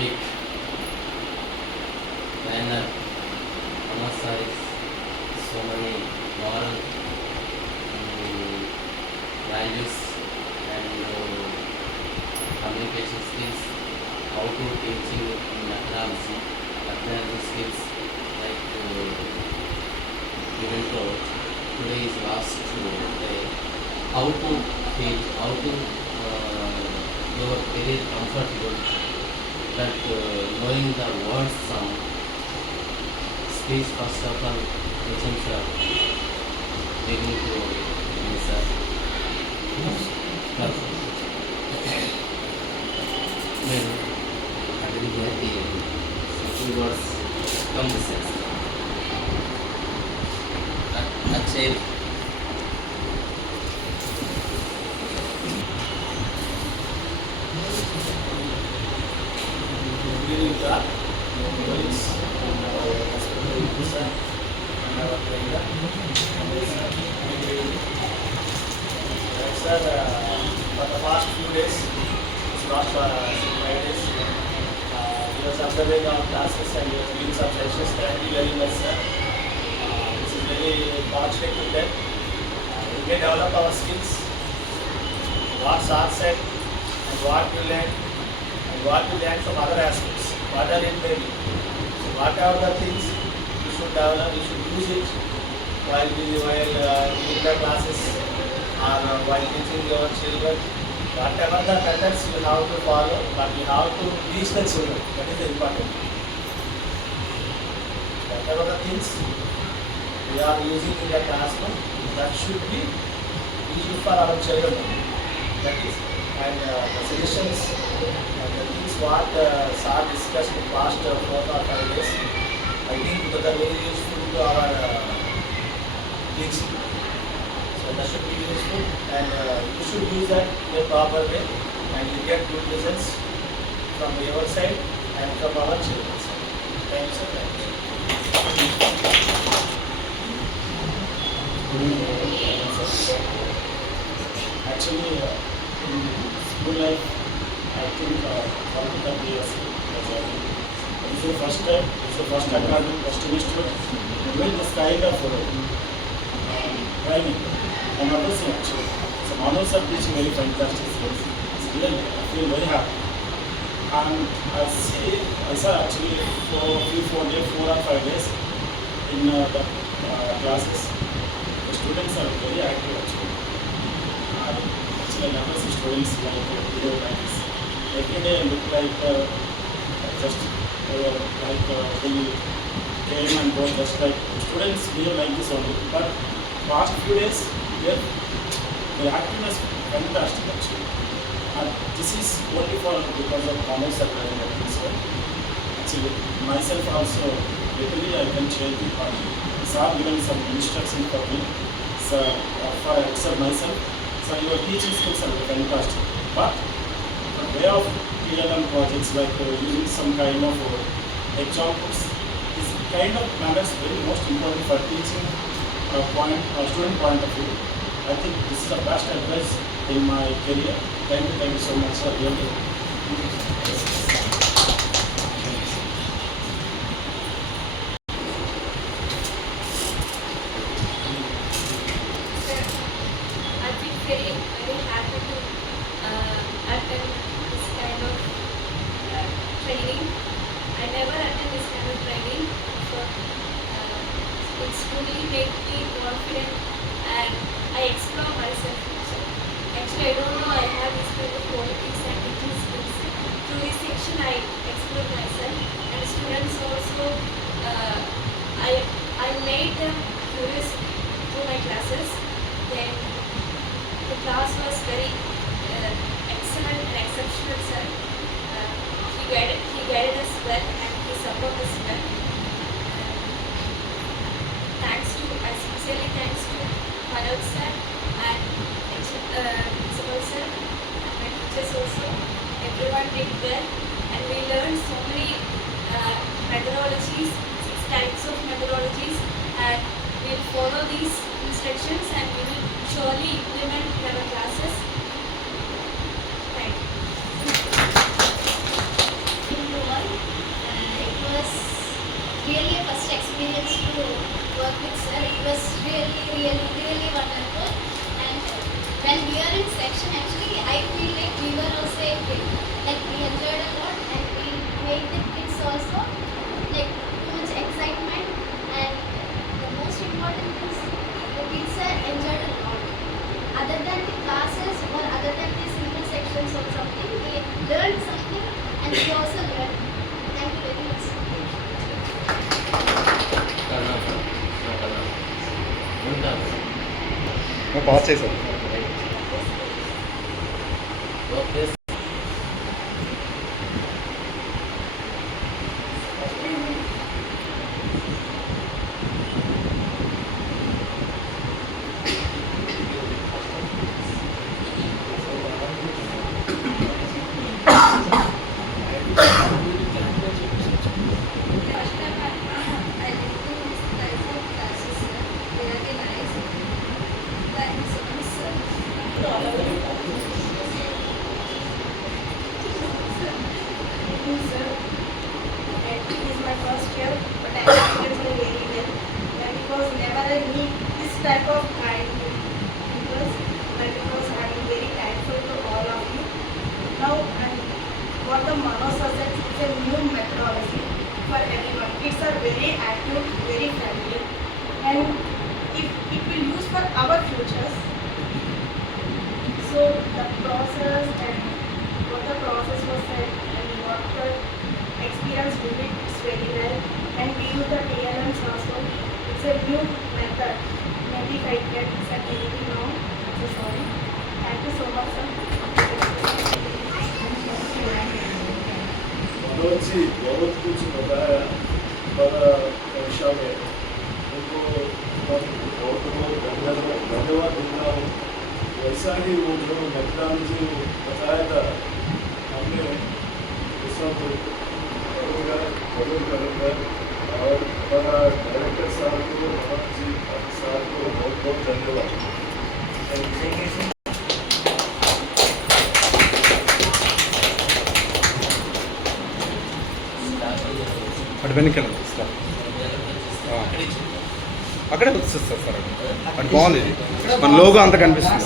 week trainer emphasizes so many moral values and communication skills, how to teaching methodology, methodology skills like given today is last day, how to feel, how to your very comfortable that knowing the words sound speech first of all HM sir beginning to sir. Then I didn't get the something words come to sense. Achieve. Sir, for the past few days, it's not 5 days, he was observing our classes and he was doing some sessions. Thank you very much, sir. This is very fortunate to them. We may develop our skills, what sir said, and what we learn, and what we learn from other aspects, whatever it may be. So whatever the things we should develop, we should use it while giving the classes or while teaching your children. Whatever the methods you have to follow, but you have to teach the children. That is the important. Whatever the things we are using in the classroom, that should be used for our children. That is, and the suggestions and the things what sir discussed in the past 4 or 5 days, I think that are very useful to our teaching. So that should be useful, and you should use that in a proper way, and you get good results from your side and from our children's side. Thank you, sir. Thank you, sir. Actually, in school life, I think 40 years this is the first time, it's the first academic, first semester, doing this kind of training. And obviously, actually, so Manoj are teaching very fantastic skills. It's really, I feel very happy. And I saw actually for 4 or 5 days in the classes, the students are very active actually. Actually, I never see students like video like this. Every day I look like just like really came and go just like students behave like this only. But past few days, their activeness is fantastic actually. And this is only for because of Manoj sir training I think so. Actually, myself also, literally I can change the part. Sir given some instruction for me. So for accept myself. So your teaching skills are fantastic. But the way of PLM projects like using some kind of examples, this kind of manner is very most important for teaching student point of view. I think this is the best advice in my career. Thank you so much, sir. Really. I feel very happy to attend this kind of training. I never attend this kind of training, so it's really made me confident and I explore myself. So, actually, I don't know I have this kind of qualities and teaching skills. Through this section, I explore myself, and students also. I made them curious through my classes. Then the class was very excellent and exceptional, sir. He guided us well and he supported us well. I sincerely thanks to Manoj sir and principal sir and my teachers also. Everyone did well and we learned so many methodologies, 6 types of methodologies, and we'll follow these instructions and we will surely implement in our classes. Thank you. really wonderful. And when we are in section, actually, I feel like we were also a kid. Like we enjoyed a lot, and we made the kids also like too much excitement. And the most important thing is the kids are enjoyed a lot. Other than the classes or other than the simple sections or something, they learned something and they also learned. Thank you very much. Pass చేశాను. Okay First time I did this type of classes, really nice. Thanks, sir. Sir, it is my first year, but I experienced it very well. And it was never a need this type of kind because I'm very thankful to all of you. Now, and what the Mano said is a new methodology for everyone. Kids are very active, very friendly, and if it will use for our futures. So the process and what the process was said and what the experience we did is very well, and we use the TLMs also. It's a new method. Maybe if I get said anything wrong, I'm so sorry. Thank you so much, sir. Manoj ji बहुत कुछ बताया पर परीक्षा में उनको बहुत धन्यवाद देता हूँ। वैसा ही वो जो मेथडोलॉजी बताया था हमने वो सब करूँगा और हमारा डायरेक्टर साहब को मनोज जी साहब को बहुत बहुत धन्यवाद। అటు వెనకెళ్ళండి సార్. అక్కడే వచ్చేస్తారు సార్. అటు బాగుంది ఇది. మన లోగో అంతా కనిపిస్తుంది.